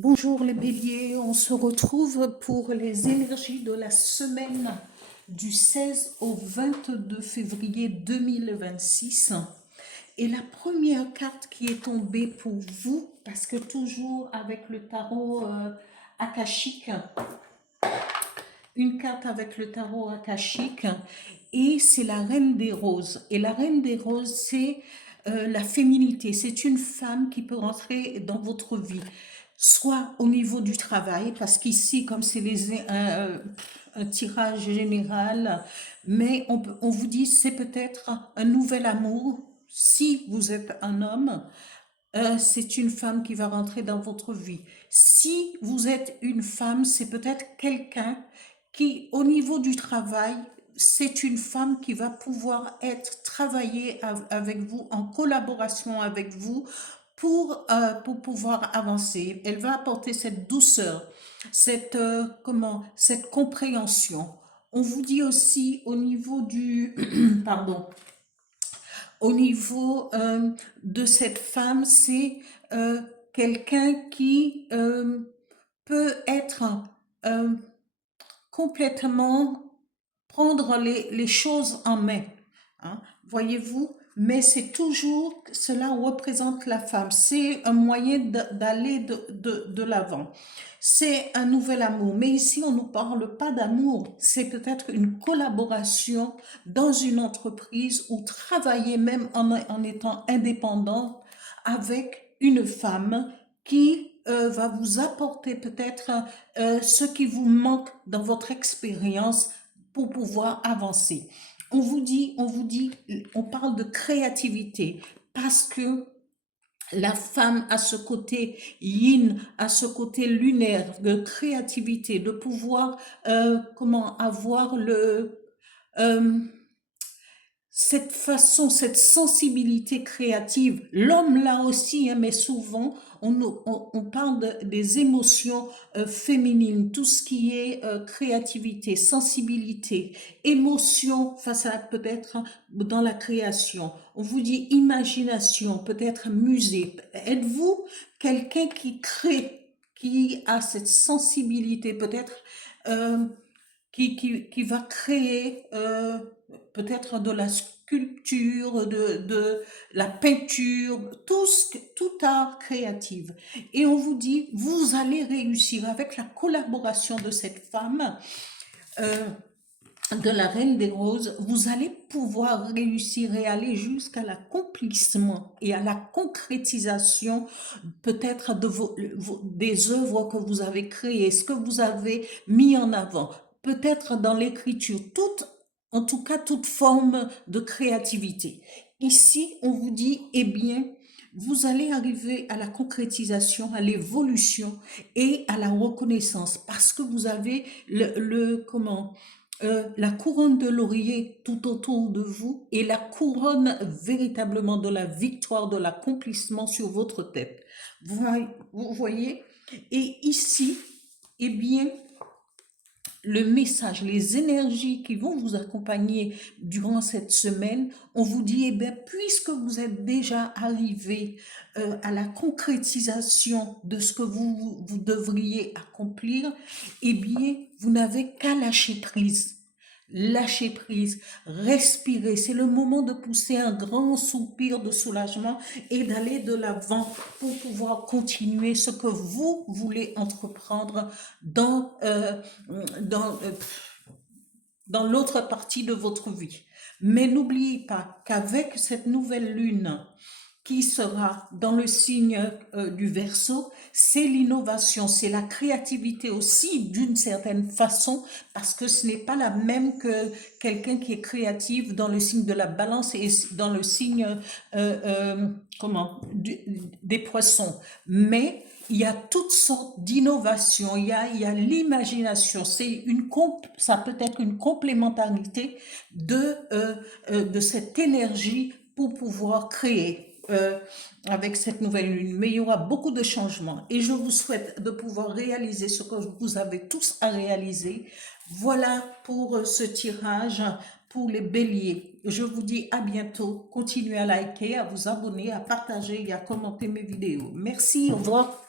Bonjour les béliers, on se retrouve pour les énergies de la semaine du 16 au 22 février 2026. Et la première carte qui est tombée pour vous, parce que toujours avec le tarot akashique, une carte avec le tarot akashique, et c'est la reine des roses. Et la reine des roses, c'est la féminité. C'est une femme qui peut rentrer dans votre vie, soit au niveau du travail, parce qu'ici, comme c'est un tirage général, mais on vous dit c'est peut-être un nouvel amour. Si vous êtes un homme, c'est une femme qui va rentrer dans votre vie. Si vous êtes une femme, c'est peut-être quelqu'un qui, au niveau du travail, c'est une femme qui va pouvoir travailler avec vous, en collaboration avec vous, pour pouvoir avancer. Elle va apporter cette douceur, cette compréhension. On vous dit aussi au niveau du, pardon, au niveau de cette femme, c'est quelqu'un qui peut être euh, complètement prendre les choses en main, hein, voyez-vous, mais c'est toujours, cela représente la femme, c'est un moyen d'aller de l'avant. C'est un nouvel amour, mais ici on ne nous parle pas d'amour, c'est peut-être une collaboration dans une entreprise ou travailler même en étant indépendant avec une femme qui va vous apporter peut-être ce qui vous manque dans votre expérience pour pouvoir avancer. On parle de créativité parce que la femme a ce côté yin, a ce côté lunaire de créativité, de pouvoir avoir euh, cette façon, cette sensibilité créative. L'homme l'a aussi, hein, mais souvent on parle des émotions féminines, tout ce qui est créativité, sensibilité, émotion face à peut-être dans la création. On vous dit imagination, peut-être musée. Êtes-vous quelqu'un qui crée, qui a cette sensibilité, peut-être qui va créer peut-être de la sculpture, de la peinture, tout art créatif. Et on vous dit, vous allez réussir avec la collaboration de cette femme, de la Reine des Roses, vous allez pouvoir réussir et aller jusqu'à l'accomplissement et à la concrétisation peut-être des œuvres que vous avez créées, ce que vous avez mis en avant, peut-être dans l'écriture, en tout cas toute forme de créativité. Ici, on vous dit, eh bien, vous allez arriver à la concrétisation, à l'évolution et à la reconnaissance parce que vous avez la couronne de laurier tout autour de vous et la couronne véritablement de la victoire, de l'accomplissement sur votre tête. Vous voyez? Et ici, eh bien, le message, les énergies qui vont vous accompagner durant cette semaine, on vous dit, eh bien, puisque vous êtes déjà arrivé à la concrétisation de ce que vous devriez accomplir, eh bien, vous n'avez qu'à lâcher prise. Lâcher prise, respirer, c'est le moment de pousser un grand soupir de soulagement et d'aller de l'avant pour pouvoir continuer ce que vous voulez entreprendre dans, euh, dans l'autre partie de votre vie. Mais n'oubliez pas qu'avec cette nouvelle lune qui sera dans le signe du Verseau, c'est l'innovation, c'est la créativité aussi d'une certaine façon, parce que ce n'est pas la même que quelqu'un qui est créatif dans le signe de la Balance et dans le signe des Poissons. Mais il y a toutes sortes d'innovations, il y a l'imagination, ça peut être une complémentarité de cette énergie pour pouvoir créer avec cette nouvelle lune. Mais il y aura beaucoup de changements et je vous souhaite de pouvoir réaliser ce que vous avez tous à réaliser. Voilà pour ce tirage pour les béliers. Je vous dis à bientôt. Continuez à liker, à vous abonner, à partager et à commenter mes vidéos. Merci, au revoir.